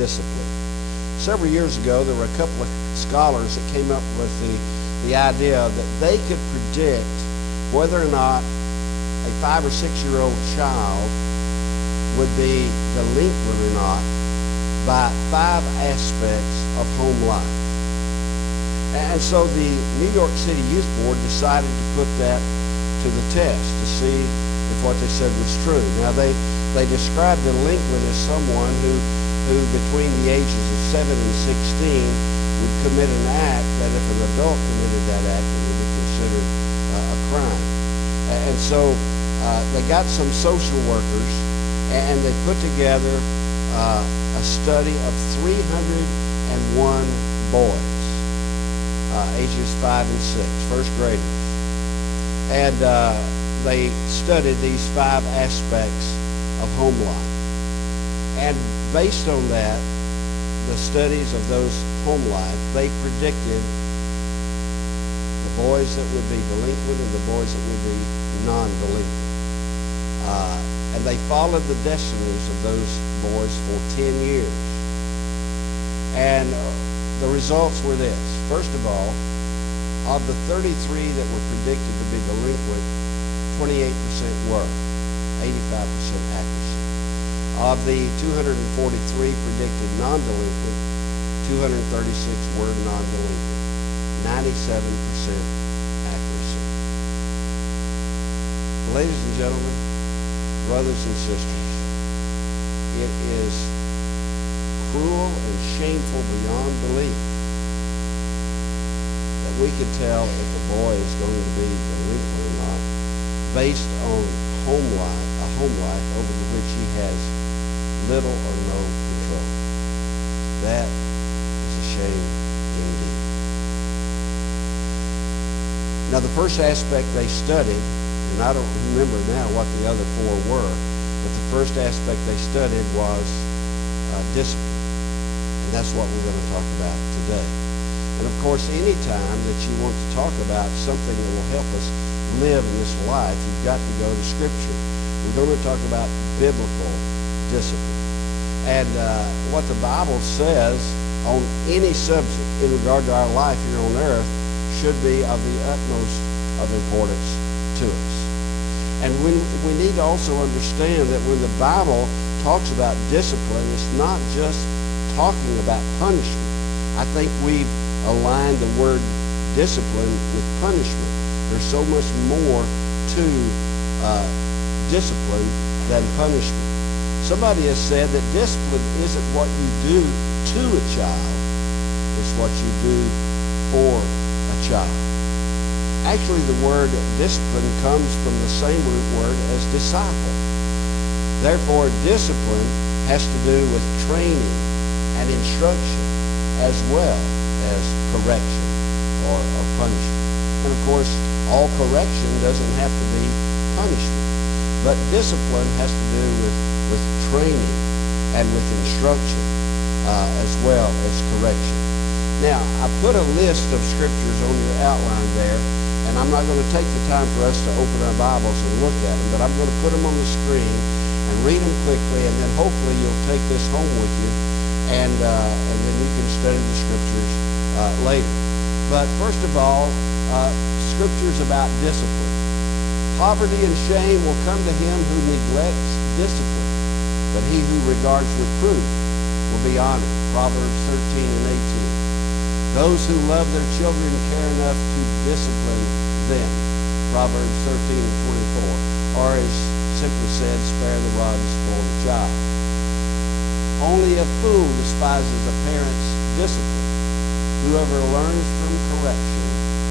discipline. Several years ago, there were a couple of scholars that came up with the idea that they could predict whether or not a 5 or 6 year old child would be delinquent or not by 5 aspects of home life. And so the New York City Youth Board decided to put that to the test to see if what they said was true. Now they described delinquent as someone who between the ages of 7 and 16 would commit an act that if an adult committed that act, it would be considered a crime. And so they got some social workers and they put together a study of 301 boys, ages 5 and 6, first graders. And they studied these 5 aspects of home life. And based on that, the studies of those home life, they predicted the boys that would be delinquent and the boys that would be non-delinquent. And they followed the destinies of those boys for 10 years. And the results were this. First of all, of the 33 that were predicted to be delinquent, 28% were, 85% accuracy. Of the 243 predicted non-delinquent, 236 were non-delinquent, 97% accuracy. Ladies and gentlemen, brothers and sisters, it is cruel and shameful beyond belief that we can tell if a boy is going to be delinquent or not based on a home life over which he has little or no control. That is a shame indeed. Now, the first aspect they studied, and I don't remember now what the other 4 were, but the first aspect they studied was discipline. And that's what we're going to talk about today. And of course, any time that you want to talk about something that will help us live in this life, you've got to go to Scripture. We're going to talk about biblical discipline. And what the Bible says on any subject in regard to our life here on earth should be of the utmost of importance to us. And we need to also understand that when the Bible talks about discipline, it's not just talking about punishment. I think we've aligned the word discipline with punishment. There's so much more to discipline than punishment. Somebody has said that discipline isn't what you do to a child, it's what you do for a child. Actually, the word discipline comes from the same root word as disciple. Therefore, discipline has to do with training and instruction as well as correction or punishment. And of course, all correction doesn't have to be punishment. But discipline has to do with training and with instruction as well as correction. Now, I put a list of scriptures on your outline there, and I'm not going to take the time for us to open our Bibles and look at them, but I'm going to put them on the screen and read them quickly, and then hopefully you'll take this home with you, and then you can study the scriptures later. But first of all, scriptures about discipline. Poverty and shame will come to him who neglects discipline, but he who regards reproof will be honored. Proverbs 13 and 18. Those who love their children care enough to discipline them. Proverbs 13 and 24. Or as simply said, spare the rod and spoil the child. Only a fool despises a parent's discipline. Whoever learns from correction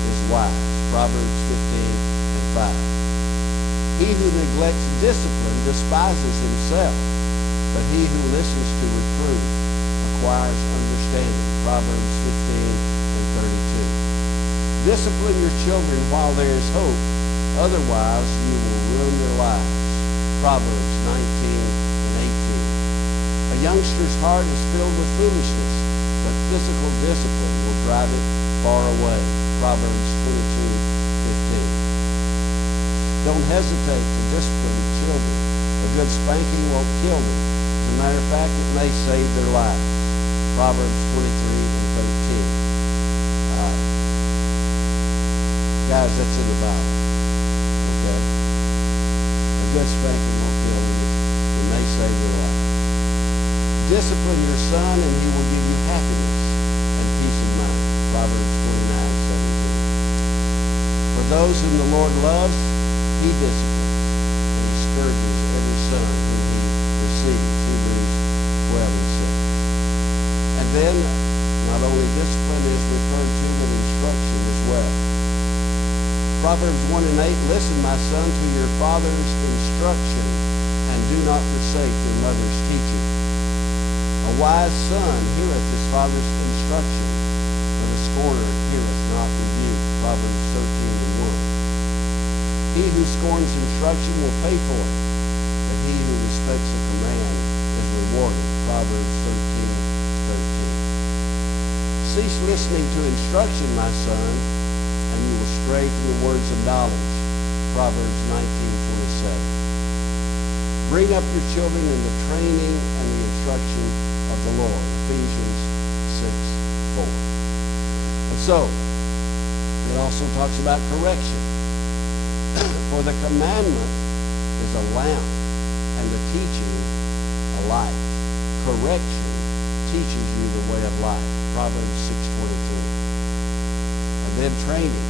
is wise. Proverbs 15 and 5. He who neglects discipline despises himself, but he who listens to reproof acquires understanding. Proverbs 15 and 32. Discipline your children while there is hope, otherwise you will ruin their lives. Proverbs 19 and 18. A youngster's heart is filled with foolishness, but physical discipline will drive it far away. Proverbs 22:15. Don't hesitate to discipline children. A good spanking won't kill them. As a matter of fact, it may save their lives. Proverbs 23 and 13. Guys, that's in the Bible. Okay? A good spanking won't kill you. It may save your life. Discipline your son, and he will give you happiness and peace of mind. Proverbs 29:17. For those whom the Lord loves, he disciplines, and he scourges every son whom he receives. Hebrews 12:6. And then, not only discipline is referred to, but instruction as well. Proverbs 1:8, listen, my son, to your father's instruction, and do not forsake your mother's teaching. A wise son heareth his father's instruction, but a scorner heareth not rebuke. Proverbs 13:1. He who scorns instruction will pay for it, but he who respects a command is rewarded. Proverbs 13:13. Cease listening to instruction, my son, and you will stray from the words of knowledge. Proverbs 19:27. Bring up your children in the training and the instruction of the Lord. Ephesians 6:4. And so, it also talks about correction. For the commandment is a lamp, and the teaching a light. Correction teaches you the way of life. Proverbs 6:22. And then training.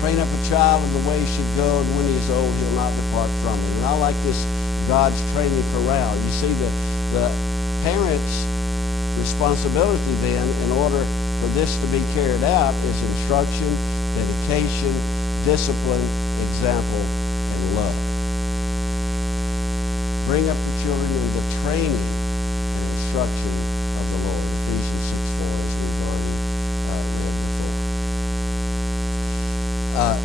Train up a child in the way he should go, and when he is old, he'll not depart from it. And I like this God's training corral. You see, the parents' responsibility then, in order for this to be carried out, is instruction, dedication, discipline, example, and love. Bring up the children in the training and instruction of the Lord. Ephesians 6:4, as we've already read before.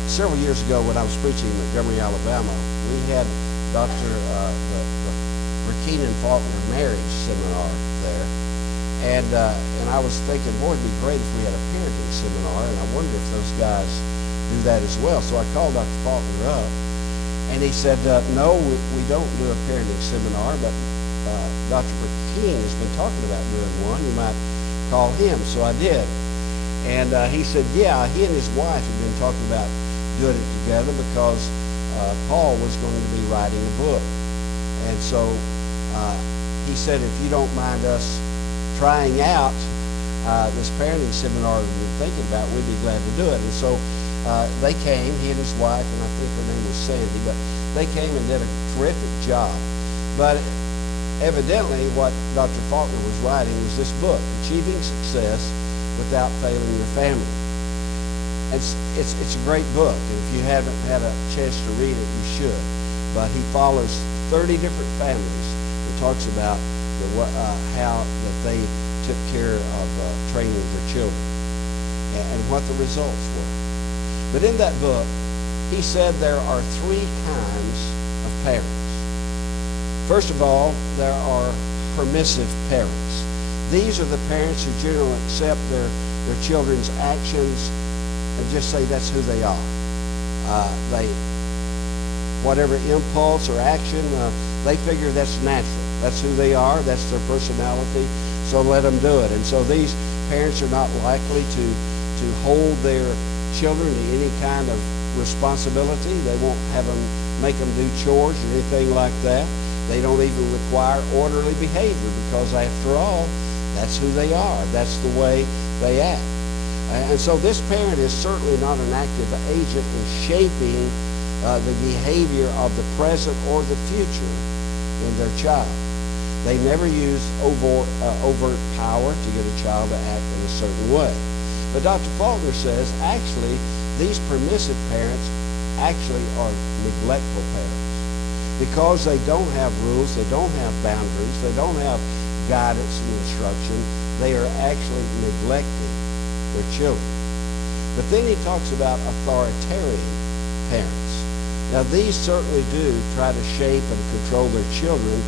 Several years ago, when I was preaching in Montgomery, Alabama, we had Dr. Faulkner marriage seminar there. And I was thinking, boy, it'd be great if we had a parenting seminar, and I wonder if those guys do that as well. So I called Dr. Faulkner up, and he said, no, we don't do a parenting seminar, but Dr. King has been talking about doing one. You might call him. So I did. And he said, yeah, he and his wife had been talking about doing it together because Paul was going to be writing a book. And so he said, if you don't mind us trying out this parenting seminar that we're thinking about, we'd be glad to do it. And so they came, he and his wife, and I think her name was Sandy, but they came and did a terrific job. But evidently what Dr. Faulkner was writing was this book, Achieving Success Without Failing Your Family. It's a great book, and if you haven't had a chance to read it, you should. But he follows 30 different families and talks about how that they took care of training their children and what the results were. But in that book, he said there are three kinds of parents. First of all, there are permissive parents. These are the parents who generally accept their children's actions and just say that's who they are. Whatever impulse or action, they figure that's natural. That's who they are. That's their personality. So let them do it. And so these parents are not likely to hold their children to any kind of responsibility. They won't make them do chores or anything like that. They don't even require orderly behavior because, after all, that's who they are. That's the way they act. And so this parent is certainly not an active agent in shaping the behavior of the present or the future in their child. They never use overt power to get a child to act in a certain way. But Dr. Faulkner says, actually, these permissive parents actually are neglectful parents. Because they don't have rules, they don't have boundaries, they don't have guidance and instruction, they are actually neglecting their children. But then he talks about authoritarian parents. Now, these certainly do try to shape and control their children,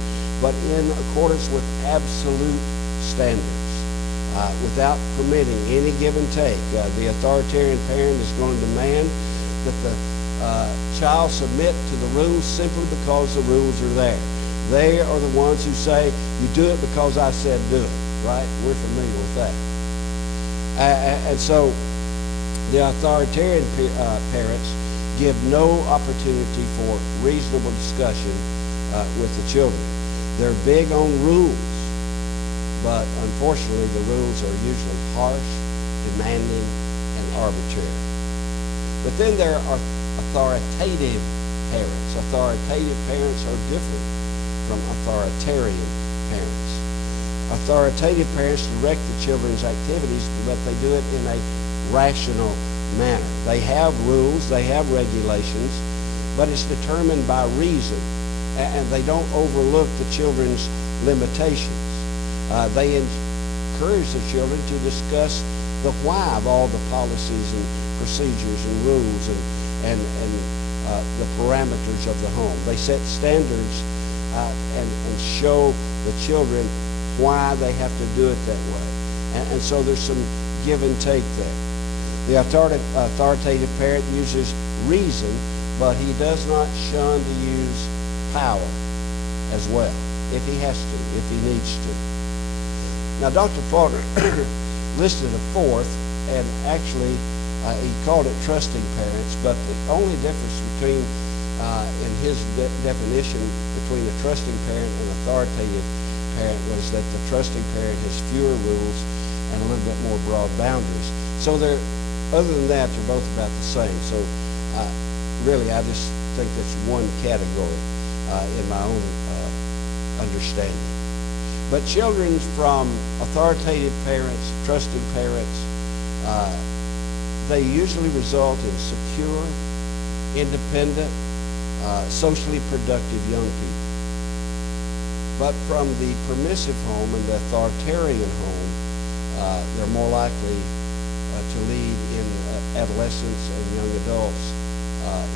but in accordance with absolute standards, without permitting any give and take. The authoritarian parent is going to demand that the child submit to the rules simply because the rules are there. They are the ones who say, you do it because I said do it. right? We're familiar with that. And so the authoritarian parents give no opportunity for reasonable discussion with the children. They're big on rules, but unfortunately the rules are usually harsh, demanding, and arbitrary. But then there are authoritative parents. Authoritative parents are different from authoritarian parents. Authoritative parents direct the children's activities, but they do it in a rational manner. They have rules, they have regulations, but it's determined by reason, and they don't overlook the children's limitations. They encourage the children to discuss the why of all the policies and procedures and rules and the parameters of the home. They set standards and show the children why they have to do it that way. And so there's some give and take there. The authoritative parent uses reason, but he does not shun to use power as well, if he has to, if he needs to. Now, Dr. Faulkner listed a fourth, and actually he called it trusting parents, but the only difference between, in his definition, between a trusting parent and authoritative parent was that the trusting parent has fewer rules and a little bit more broad boundaries. So other than that, they're both about the same. So really, I just think that's one category in my own understanding. But children from authoritative parents, trusted parents, they usually result in secure, independent, socially productive young people. But from the permissive home and the authoritarian home, they're more likely to lead in adolescents and young adults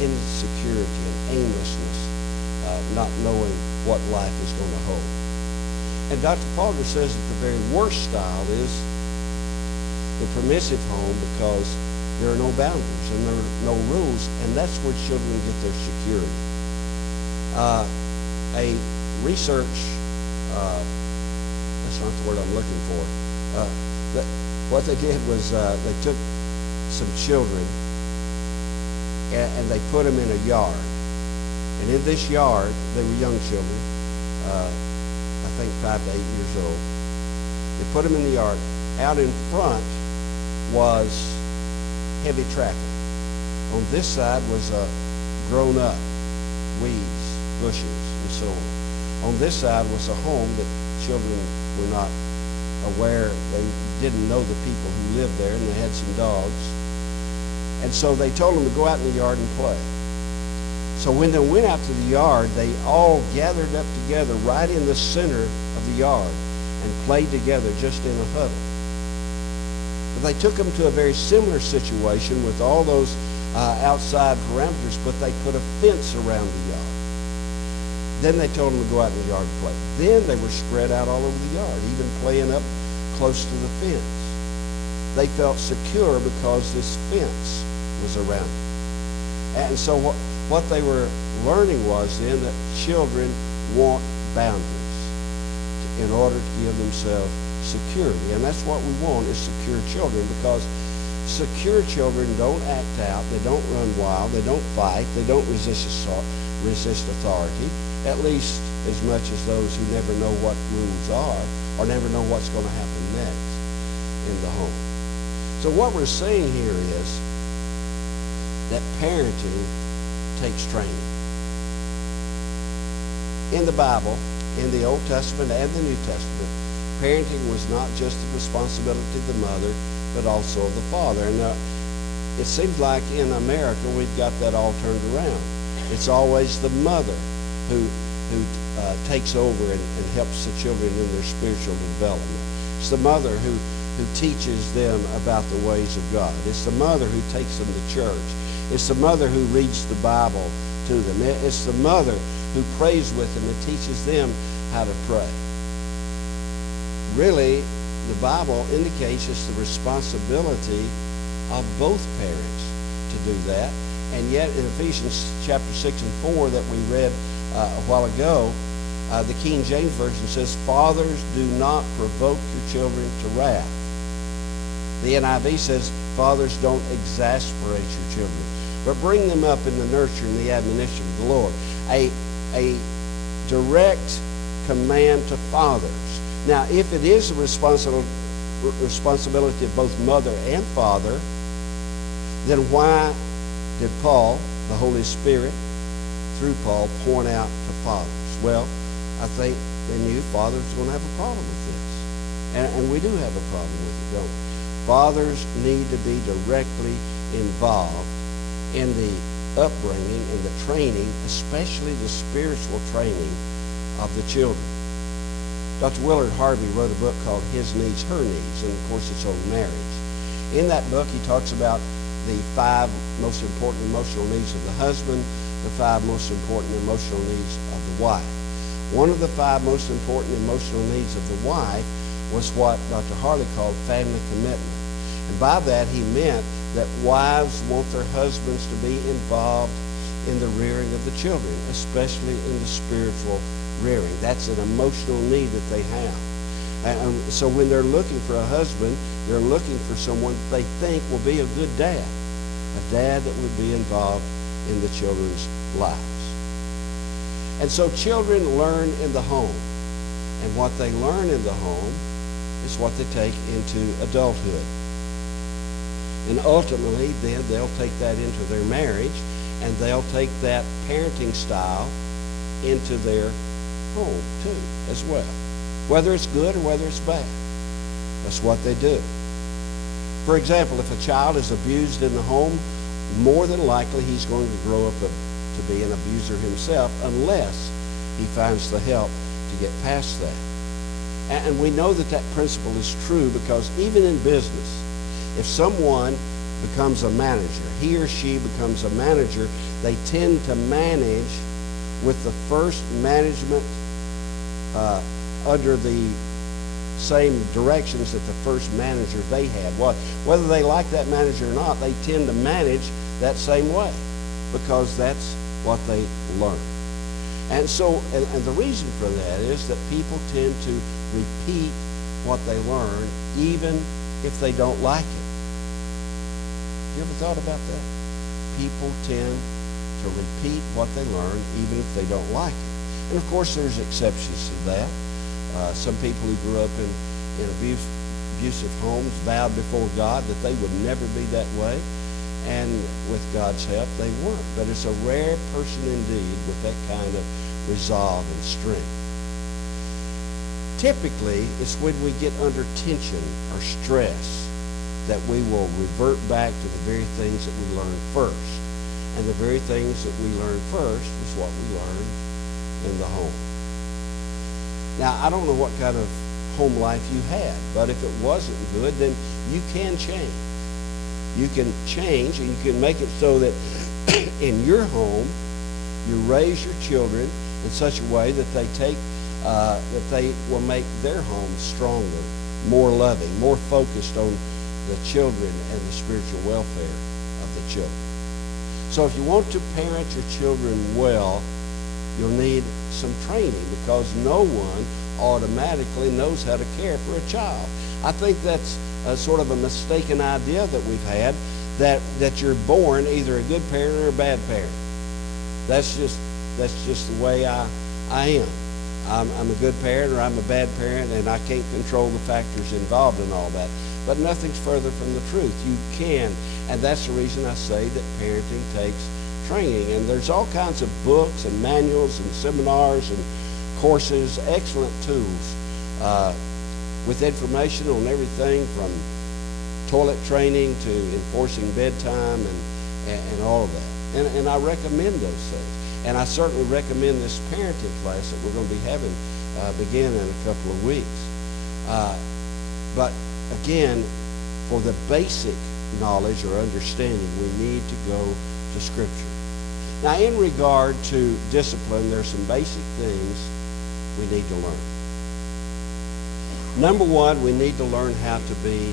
insecurity and aimlessness, not knowing what life is going to hold. And Dr. Faulkner says that the very worst style is the permissive home, because there are no boundaries and there are no rules, and that's where children get their security. A research, that's not the word I'm looking for, what they did was they took some children and they put them in a yard. And in this yard, they were young children, I think 5 to 8 years old. They put them in the yard. Out in front was heavy traffic. On this side was grown-up weeds, bushes, and so on. On this side was a home that children were not aware. They didn't know the people who lived there, and they had some dogs. And so they told them to go out in the yard and play. So when they went out to the yard, they all gathered up together right in the center of the yard and played together just in a huddle. But they took them to a very similar situation with all those outside parameters, but they put a fence around the yard. Then they told them to go out in the yard and play. Then they were spread out all over the yard, even playing up close to the fence. They felt secure because this fence was around them. And so what they were learning was then that children want boundaries in order to give themselves security. And that's what we want, is secure children, because secure children don't act out, they don't run wild, they don't fight, they don't resist authority, at least as much as those who never know what rules are or never know what's going to happen next in the home. So what we're saying here is that parenting takes training. In the Bible, in the Old Testament and the New Testament, parenting was not just the responsibility of the mother, but also of the father. And it seems like in America we've got that all turned around. It's always the mother who takes over and helps the children in their spiritual development. It's the mother who teaches them about the ways of God. It's the mother who takes them to church. It's the mother who reads the Bible to them. It's the mother who prays with them and teaches them how to pray. Really, the Bible indicates it's the responsibility of both parents to do that. And yet in Ephesians chapter 6 and 4 that we read a while ago, The King James Version says, fathers, do not provoke your children to wrath. The NIV says, fathers, don't exasperate your children, but bring them up in the nurture and the admonition of the Lord. A direct command to fathers. Now, if it is the responsibility of both mother and father, then why did Paul, the Holy Spirit, through Paul, point out to fathers? Well, I think they knew fathers were going to have a problem with this. And we do have a problem with it, don't we? Fathers need to be directly involved in the upbringing and the training, especially the spiritual training of the children. Dr. Willard Harvey wrote a book called His Needs, Her Needs, and of course it's on marriage. In that book, he talks about the 5 most important emotional needs of the husband, the 5 most important emotional needs of the wife. One of the 5 most important emotional needs of the wife was what Dr. Harley called family commitment. And by that, he meant that wives want their husbands to be involved in the rearing of the children, especially in the spiritual rearing. That's an emotional need that they have. And so when they're looking for a husband, they're looking for someone they think will be a good dad, a dad that would be involved in the children's lives. And so children learn in the home. And what they learn in the home is what they take into adulthood. And ultimately, then, they'll take that into their marriage, and they'll take that parenting style into their home, too, as well. Whether it's good or whether it's bad. That's what they do. For example, if a child is abused in the home, more than likely he's going to grow up to be an abuser himself unless he finds the help to get past that. And we know that that principle is true because even in business, if someone becomes a manager, he or she becomes a manager, they tend to manage with the first management under the same directions that the first manager they had. Whether they like that manager or not, they tend to manage that same way because that's what they learn. And so, and the reason for that is that people tend to repeat what they learn even if they don't like it. You ever thought about that? People tend to repeat what they learn even if they don't like it. And of course there's exceptions to that. Some people who grew up in abusive homes vowed before God that they would never be that way. And with God's help, they weren't. But it's a rare person indeed with that kind of resolve and strength. Typically, it's when we get under tension or stress that we will revert back to the very things that we learned first. And the very things that we learned first is what we learned in the home. Now, I don't know what kind of home life you had, but if it wasn't good, then you can change. You can change and you can make it so that in your home, you raise your children in such a way that they will make their home stronger, more loving, more focused on the children and the spiritual welfare of the children. So if you want to parent your children well, you'll need some training because no one automatically knows how to care for a child. I think that's sort of a mistaken idea that we've had, that you're born either a good parent or a bad parent. That's just the way I am. I'm a good parent or I'm a bad parent, and I can't control the factors involved in all that. But nothing's further from the truth. You can, and that's the reason I say that parenting takes training. And there's all kinds of books and manuals and seminars and courses, excellent tools with information on everything from toilet training to enforcing bedtime and all of that. And I recommend those things. And I certainly recommend this parenting class that we're going to be having begin in a couple of weeks. But again, for the basic knowledge or understanding, we need to go to Scripture. Now, in regard to discipline, there's some basic things we need to learn. Number one, we need to learn how to be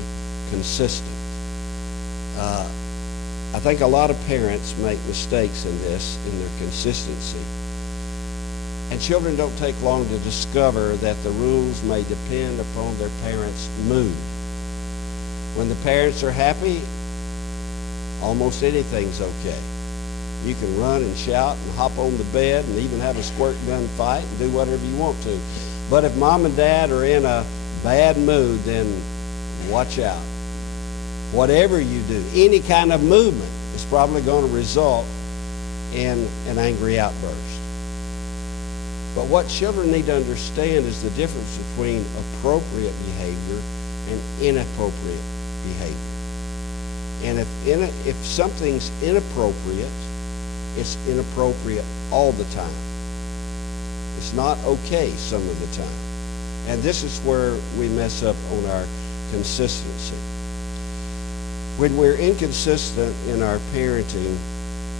consistent. I think a lot of parents make mistakes in this, in their consistency. And children don't take long to discover that the rules may depend upon their parents' mood. When the parents are happy, almost anything's okay. You can run and shout and hop on the bed and even have a squirt gun fight and do whatever you want to. But if mom and dad are in a bad mood, then watch out. Whatever you do, any kind of movement is probably going to result in an angry outburst. But what children need to understand is the difference between appropriate behavior and inappropriate behavior. And if something's inappropriate, it's inappropriate all the time. It's not okay some of the time. And this is where we mess up on our consistency. When we're inconsistent in our parenting,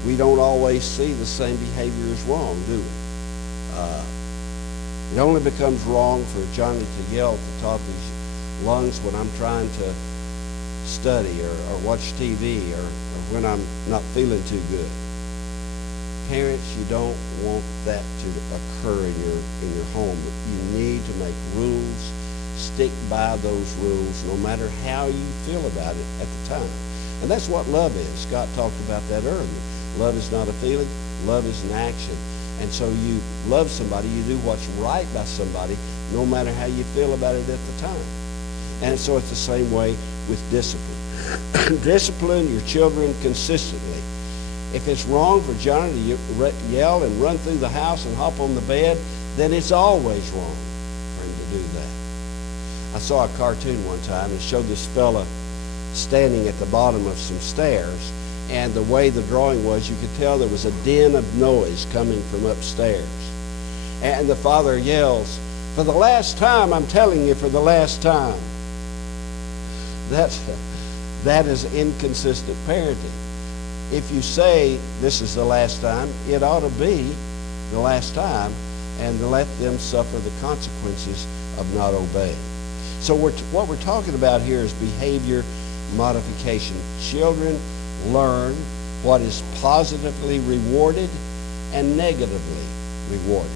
we don't always see the same behavior as wrong, do we? It only becomes wrong for Johnny to yell at the top of his lungs when I'm trying to study or watch TV or when I'm not feeling too good. Parents, you don't want that to occur in your home. You need to make rules, stick by those rules, no matter how you feel about it at the time. And that's what love is. Scott talked about that earlier. Love is not a feeling. Love is an action. And so you love somebody, you do what's right by somebody, no matter how you feel about it at the time. And so it's the same way with discipline. Discipline your children consistently. If it's wrong for Johnny to yell and run through the house and hop on the bed, then it's always wrong for him to do that. I saw a cartoon one time and showed this fella standing at the bottom of some stairs, and the way the drawing was, you could tell there was a din of noise coming from upstairs. And the father yells, "For the last time, I'm telling you, for the last time." That is inconsistent parenting. If you say this is the last time, it ought to be the last time, and to let them suffer the consequences of not obeying. So what we're talking about here is behavior modification. Children learn what is positively rewarded and negatively rewarded.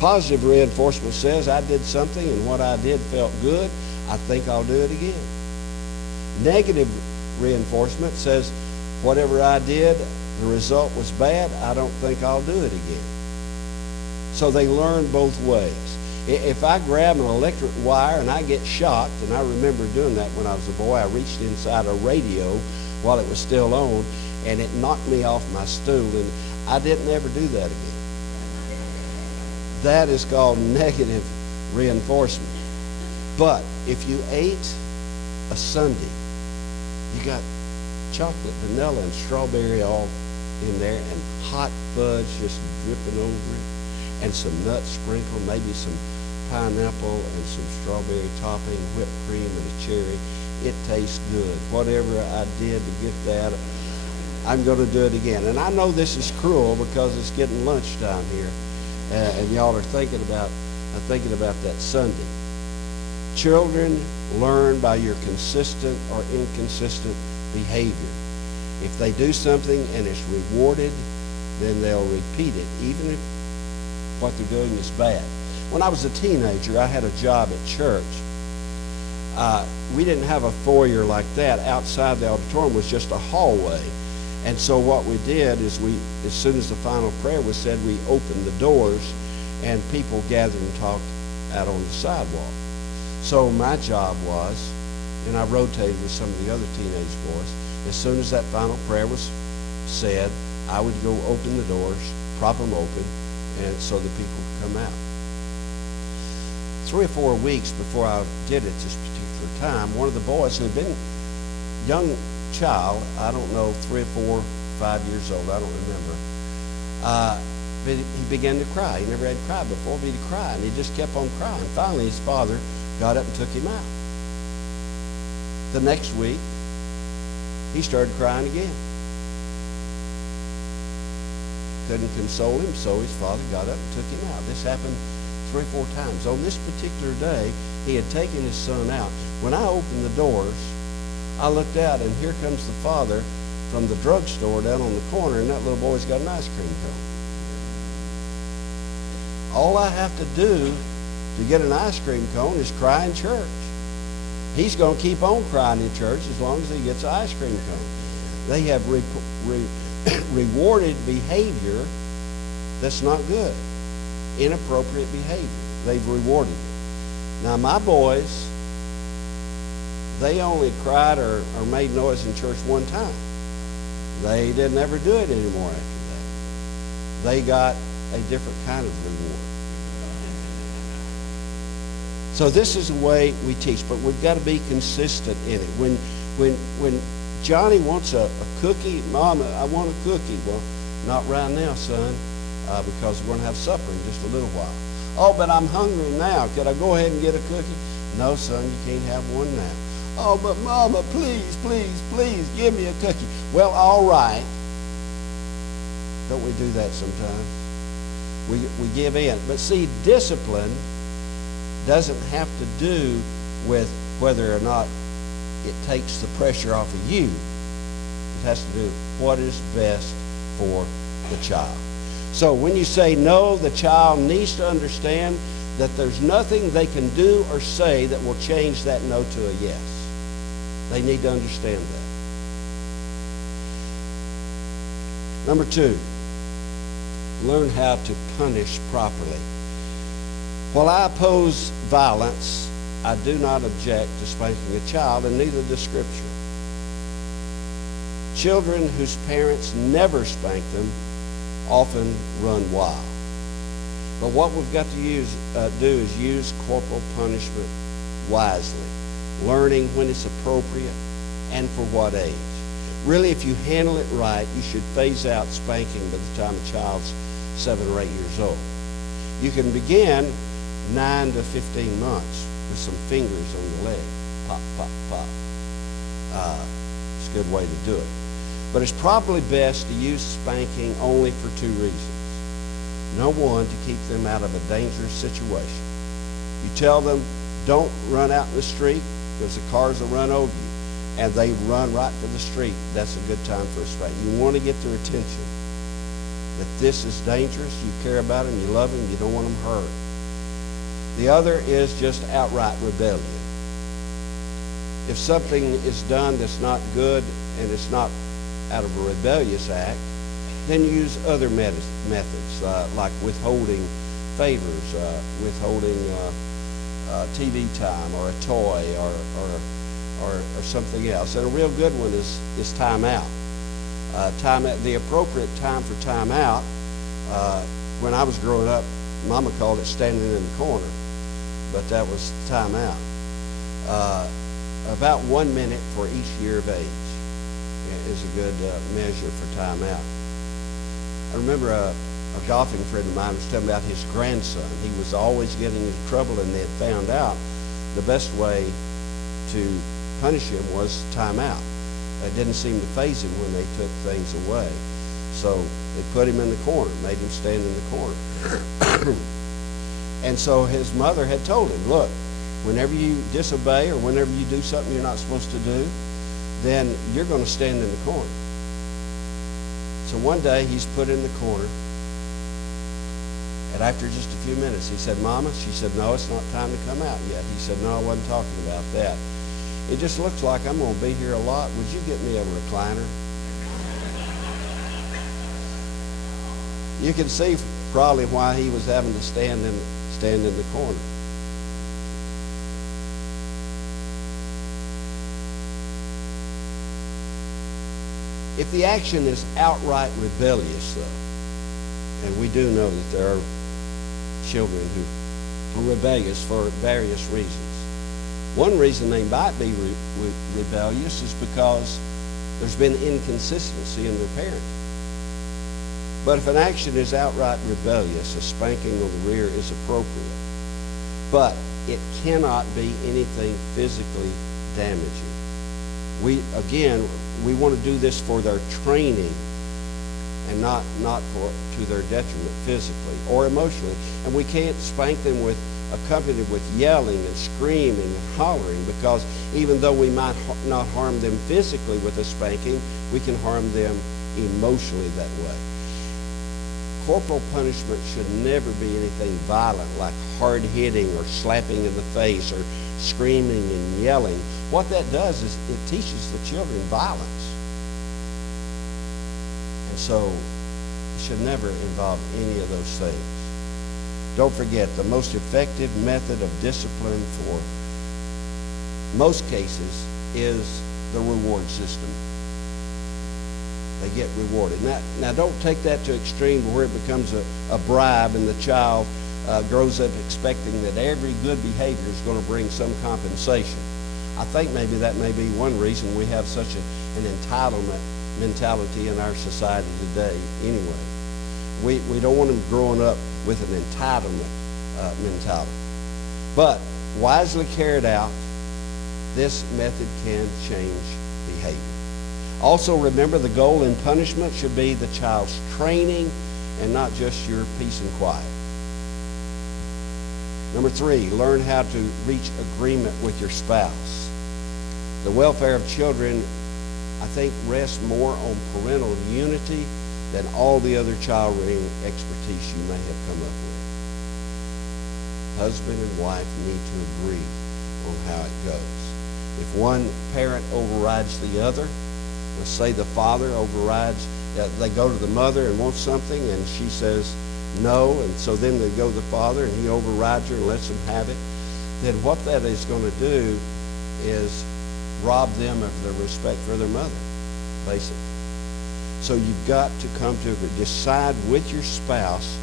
Positive reinforcement says, I did something and what I did felt good, I think I'll do it again. Negative reinforcement says, whatever I did, the result was bad, I don't think I'll do it again. So they learn both ways. If I grab an electric wire and I get shocked, and I remember doing that when I was a boy, I reached inside a radio while it was still on, and it knocked me off my stool, and I didn't ever do that again. That is called negative reinforcement. But if you ate a sundae, you got chocolate, vanilla, and strawberry all in there, and hot fudge just dripping over it, and some nuts sprinkled, maybe some pineapple and some strawberry topping, whipped cream, and a cherry. It tastes good. Whatever I did to get that, I'm going to do it again. And I know this is cruel because it's getting lunchtime here, and y'all are thinking about that Sunday. Children learn by your consistent or inconsistent behavior. If they do something and it's rewarded, then they'll repeat it, even if what they're doing is bad. When I was a teenager, I had a job at church. We didn't have a foyer like that. Outside the auditorium was just a hallway. And so what we did is as soon as the final prayer was said, we opened the doors and people gathered and talked out on the sidewalk. So my job was, and I rotated with some of the other teenage boys, as soon as that final prayer was said, I would go open the doors, prop them open, and so the people could come out. 3 or 4 weeks before I did it this particular time, one of the boys who had been a young child, I don't know, 3 or 4, 5 years old, I don't remember, but he began to cry. He never had cried before, but he'd cry, and he just kept on crying. Finally, his father got up and took him out. The next week, he started crying again. Couldn't console him, so his father got up and took him out. This happened 3 or 4 times. On this particular day, he had taken his son out. When I opened the doors, I looked out, and here comes the father from the drugstore down on the corner, and that little boy's got an ice cream cone. All I have to do to get an ice cream cone is cry in church. He's going to keep on crying in church as long as he gets an ice cream cone. They have rewarded behavior that's not good, inappropriate behavior. They've rewarded it. Now, my boys, they only cried or made noise in church one time. They didn't ever do it anymore after that. They got a different kind of reward. So this is the way we teach, but we've got to be consistent in it. When Johnny wants a cookie, Mom, I want a cookie. Well, not right now, son, because we're going to have supper in just a little while. Oh, but I'm hungry now. Could I go ahead and get a cookie? No, son, you can't have one now. Oh, but Mama, please, please, please, give me a cookie. Well, all right. Don't we do that sometimes? We give in. But see, discipline doesn't have to do with whether or not it takes the pressure off of you. It has to do with what is best for the child. So when you say no, the child needs to understand that there's nothing they can do or say that will change that no to a yes. They need to understand that. Number 2, learn how to punish properly. While I oppose violence, I do not object to spanking a child, and neither does Scripture. Children whose parents never spank them often run wild. But what we've got to do is use corporal punishment wisely, learning when it's appropriate and for what age. Really, if you handle it right, you should phase out spanking by the time a child's 7 or 8 years old. You can begin 9 to 15 months with some fingers on the leg. Pop, pop, pop. It's a good way to do it. But it's probably best to use spanking only for 2 reasons. Number 1, to keep them out of a dangerous situation. You tell them, don't run out in the street because the cars will run over you. And they run right to the street. That's a good time for a spank. You want to get their attention that this is dangerous. You care about them. You love them. You don't want them hurt. The other is just outright rebellion. If something is done that's not good and it's not out of a rebellious act, then use other methods like withholding favors, withholding TV time or a toy or something else. And a real good one is time out. The appropriate time for time out, when I was growing up, Mama called it standing in the corner, but that was time out. About 1 minute for each year of age is a good measure for time out. I remember a golfing friend of mine was telling me about his grandson. He was always getting into trouble, and they had found out the best way to punish him was time out. It didn't seem to faze him when they took things away. So they put him in the corner, made him stand in the corner. And so his mother had told him, look, whenever you disobey or whenever you do something you're not supposed to do, then you're going to stand in the corner. So one day he's put in the corner, and after just a few minutes he said, Mama, she said, no, it's not time to come out yet. He said, no, I wasn't talking about that. It just looks like I'm going to be here a lot. Would you get me a recliner? You can see probably why he was having to stand in the corner. If the action is outright rebellious, though, and we do know that there are children who are rebellious for various reasons. One reason they might be rebellious is because there's been inconsistency in their parenting. But if an action is outright rebellious, a spanking on the rear is appropriate. But it cannot be anything physically damaging. We want to do this for their training and not to their detriment physically or emotionally. And we can't spank them accompanied with yelling and screaming and hollering, because even though we might not harm them physically with a spanking, we can harm them emotionally that way. corporal punishment should never be anything violent like hard hitting or slapping in the face or screaming and yelling. What that does is it teaches the children violence. And so it should never involve any of those things. Don't forget, the most effective method of discipline for most cases is the reward system. They get rewarded. Now don't take that to extreme where it becomes a bribe and the child grows up expecting that every good behavior is going to bring some compensation. I think maybe that may be one reason we have such an entitlement mentality in our society today anyway. We don't want them growing up with an entitlement mentality. But wisely carried out, this method can change behavior. Also remember, the goal in punishment should be the child's training and not just your peace and quiet. Number 3, learn how to reach agreement with your spouse. The welfare of children, I think, rests more on parental unity than all the other child-rearing expertise you may have come up with. Husband and wife need to agree on how it goes. If one parent overrides the other, let's say the father overrides, they go to the mother and want something and she says no, and so then they go to the father and he overrides her and lets them have it, then what that is going to do is rob them of their respect for their mother, basically. So you've got to come to decide with your spouse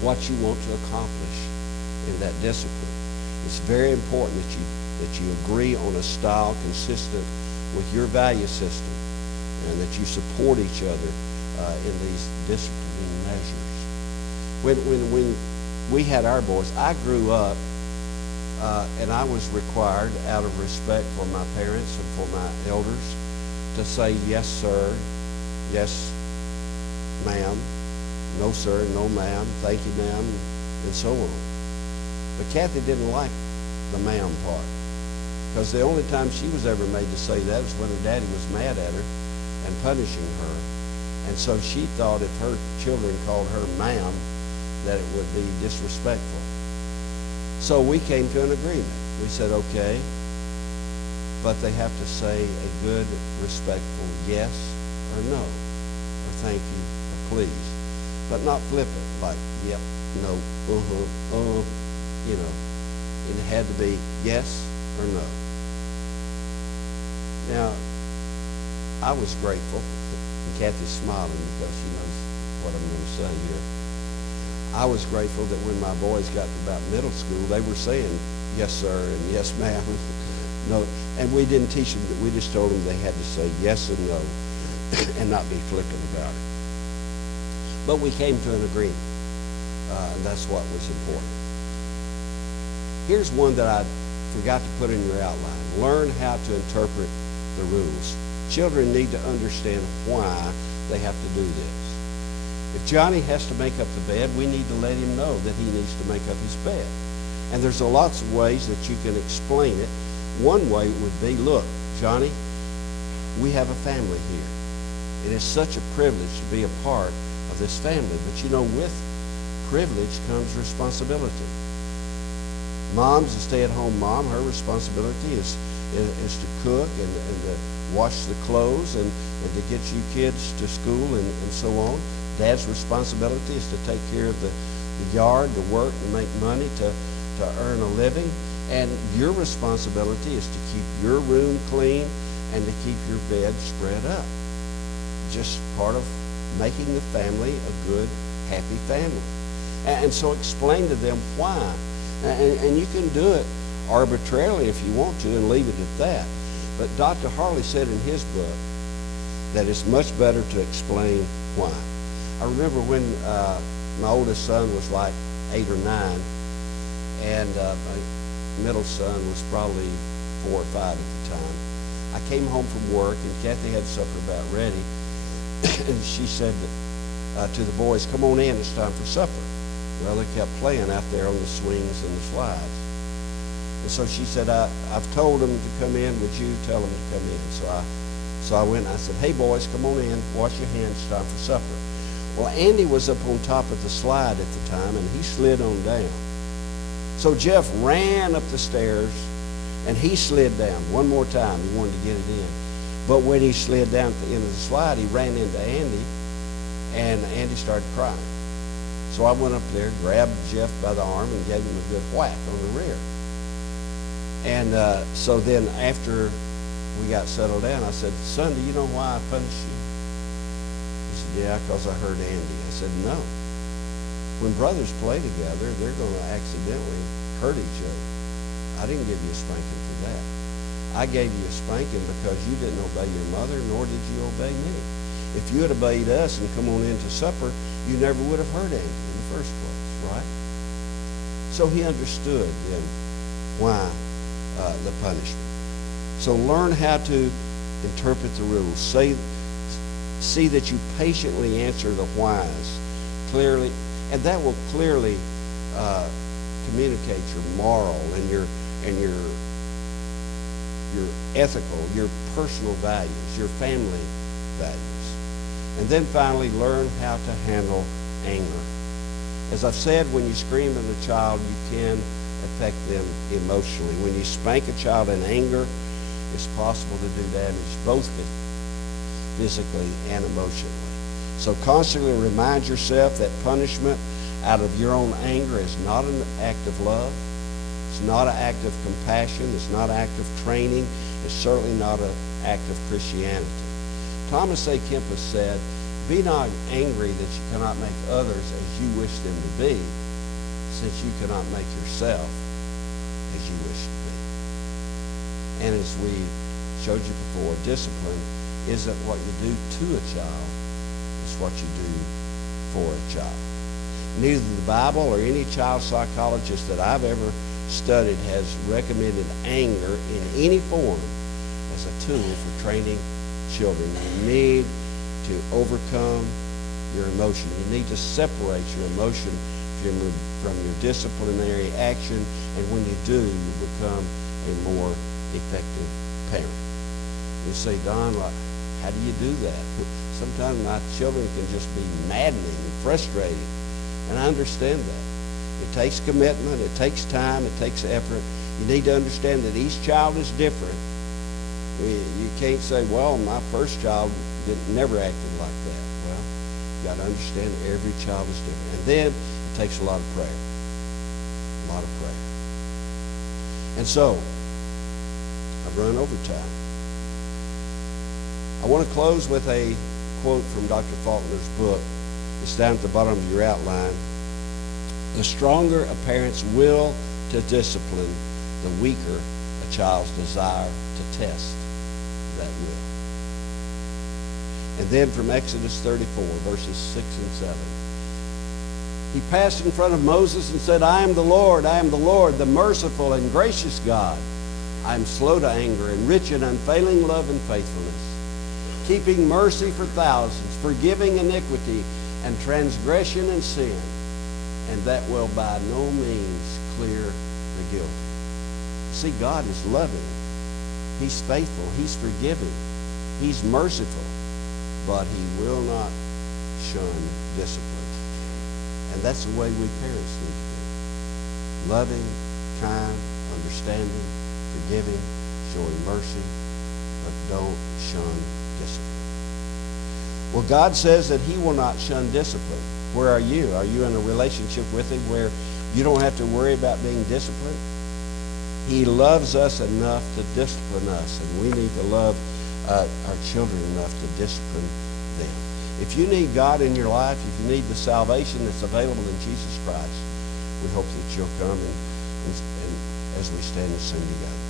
what you want to accomplish in that discipline. It's very important that you agree on a style consistent with your value system and that you support each other in these disciplining measures. When we had our boys, I grew up and I was required, out of respect for my parents and for my elders, to say yes, sir, yes, ma'am, no, sir, no, ma'am, thank you, ma'am, and so on. But Kathy didn't like the ma'am part, because the only time she was ever made to say that was when her daddy was mad at her and punishing her. And so she thought if her children called her ma'am, that it would be disrespectful. So we came to an agreement. We said, okay, but they have to say a good, respectful yes or no, or thank you, or please, but not flippant, like, yep, no, you know. It had to be yes or no. Now, I was grateful, and Kathy's smiling because she knows what I'm going to say here. I was grateful that when my boys got to about middle school, they were saying yes, sir, and yes, ma'am. No, and we didn't teach them that. We just told them they had to say yes and no and not be flippant about it. But we came to an agreement, and that's what was important. Here's one that I forgot to put in your outline. Learn how to interpret the rules. Children need to understand why they have to do this. If Johnny has to make up the bed, we need to let him know that he needs to make up his bed. And there's lots of ways that you can explain it. One way would be, look, Johnny, we have a family here. It is such a privilege to be a part of this family. But you know, with privilege comes responsibility. Mom's a stay-at-home mom. Her responsibility is to cook and to wash the clothes and to get you kids to school and so on. Dad's responsibility is to take care of the yard, to work and make money to earn a living. And your responsibility is to keep your room clean and to keep your bed spread up. Just part of making the family a good, happy family. And so explain to them why. And you can do it arbitrarily if you want to and leave it at that. But Dr. Harley said in his book that it's much better to explain why. I remember when my oldest son was like 8 or 9, and my middle son was probably 4 or 5 at the time. I came home from work, and Kathy had supper about ready, and she said to the boys, come on in, it's time for supper. Well, they kept playing out there on the swings and the slides. And so she said, I've told them to come in. Would you tell them to come in? So I went and I said, hey, boys, come on in. Wash your hands. It's time for supper. Well, Andy was up on top of the slide at the time, and he slid on down. So Jeff ran up the stairs, and he slid down one more time. He wanted to get it in. But when he slid down at the end of the slide, he ran into Andy, and Andy started crying. So I went up there, grabbed Jeff by the arm, and gave him a good whack on the rear. And so then after we got settled down, I said, "Son, do you know why I punished you?" He said, "Yeah, because I hurt Andy." I said, "No. When brothers play together, they're going to accidentally hurt each other. I didn't give you a spanking for that. I gave you a spanking because you didn't obey your mother, nor did you obey me. If you had obeyed us and come on into supper, you never would have hurt Andy in the first place," right? So he understood then why the punishment. So learn how to interpret the rules. See that you patiently answer the whys clearly, and that will clearly communicate your moral and your ethical, your personal values, your family values. And then finally, learn how to handle anger. As I've said, when you scream at a child, you can affect them emotionally. When you spank a child in anger, it's possible to do damage both physically and emotionally. So constantly remind yourself that punishment out of your own anger is not an act of love. It's not an act of compassion. It's not an act of training. It's certainly not an act of Christianity. Thomas A. Kempis said, "Be not angry that you cannot make others as you wish them to be, since you cannot make yourself as you wish to be." And as we showed you before, discipline isn't what you do to a child, it's what you do for a child. Neither the Bible or any child psychologist that I've ever studied has recommended anger in any form as a tool for training children. You need to overcome your emotion. You need to separate your emotion from your disciplinary action, and when you do, you become a more effective parent. You say, "Don, how do you do that?" Sometimes my children can just be maddening and frustrating, and I understand that. It takes commitment, it takes time, it takes effort. You need to understand that each child is different. You can't say, "Well, my first child never acted like that." Well, you got to understand every child is different. And then it takes a lot of prayer. A lot of prayer. And so, I've run over time. I want to close with a quote from Dr. Faulkner's book. It's down at the bottom of your outline. "The stronger a parent's will to discipline, the weaker a child's desire to test that will." And then from Exodus 34, verses 6 and 7. "He passed in front of Moses and said, I am the Lord, the merciful and gracious God. I am slow to anger and rich in unfailing love and faithfulness, keeping mercy for thousands, forgiving iniquity and transgression and sin, and that will by no means clear the guilty." See, God is loving. He's faithful. He's forgiving. He's merciful. But he will not shun discipline. And that's the way we parents need to be. Loving, kind, understanding, forgiving, showing mercy, but don't shun discipline. Well, God says that he will not shun discipline. Where are you? Are you in a relationship with him where you don't have to worry about being disciplined? He loves us enough to discipline us, and we need to love our children enough to discipline them. If you need God in your life, if you need the salvation that's available in Jesus Christ, we hope that you'll come and as we stand and sing together.